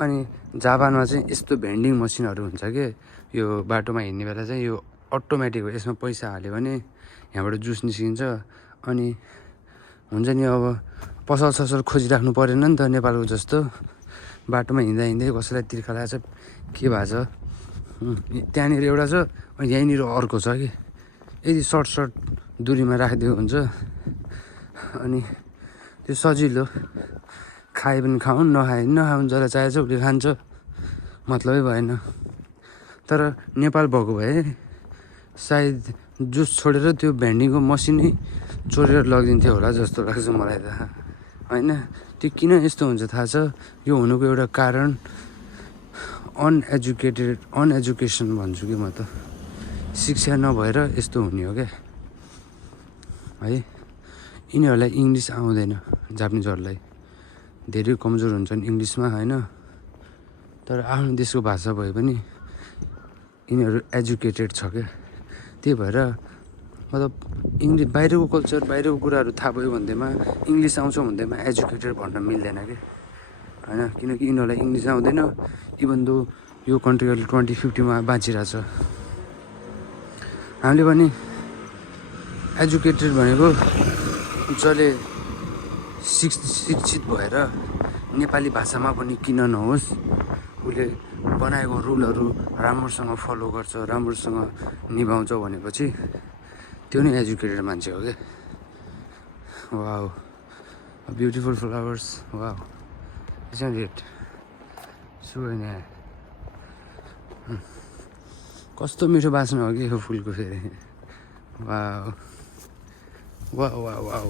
अनि जापानमा चाहिँ यस्तो भेन्डिङ मसिनहरू हुन्छ के यो बाटोमा हिँड्ने बेला चाहिँ यो अटोमेटिक हो यसमा पैसा हाल्यो भने यहाँबाट जुस निस्किन्छ अनि हुन्छ नि अब पसल ससल खोजिराख्नु परेन नि त नेपालको जस्तो बाटोमा हिँड्दा हिँड्दै कसैलाई तिर्खा लागेको छ के भएको छ त्यहाँनिर एउटा छ अनि यहीँनिर अर्को छ कि यदि सर्ट दुरीमा राखिदिएको हुन्छ अनि त्यो सजिलो खाए पनि खाउन् नखाए पनि नखाउन् जसलाई चाहिएको छ उसले खान्छ मतलबै भएन तर नेपाल भएको भए सायद जुस छोडेर त्यो भेन्डिङको मसिनै चोरेर लगिदिन्थ्यो होला जस्तो लाग्छ मलाई त होइन त्यो किन यस्तो हुन्छ थाहा छ यो हुनुको एउटा कारण अनएजुकेसन भन्छु कि म त शिक्षा नभएर यस्तो हुने हो क्या है यिनीहरूलाई इङ्ग्लिस आउँदैन जापानिजहरूलाई धेरै कमजोर हुन्छन् इङ्ग्लिसमा होइन तर आफ्नो देशको भाषा भए पनि यिनीहरू एजुकेटेड छ क्या त्यही भएर मतलब इङ्ग्लिस बाहिरको कल्चर बाहिरको कुराहरू थाहा भयो भन्दैमा इङ्ग्लिस आउँछ भन्दैमा एजुकेटेड भन्न मिल्दैन कि होइन किनकि यिनीहरूलाई इङ्ग्लिस आउँदैन इभन दो यो कन्ट्री अहिले 2050मा बाँचिरहेछ हामीले पनि एजुकेटेड भनेको जसले शिक्षित भएर नेपाली भाषामा पनि किन नहोस् उसले बनाएको रुलहरू राम्रोसँग फलो गर्छ राम्रोसँग निभाउँछ भनेपछि त्यो नै एजुकेटेड मान्छे हो क्या wow beautiful flowers wow isn't it so nice कस्तो मिठो बास्ना हो कि यो फुलको फेरि वाउ वाउ वाउ वाउ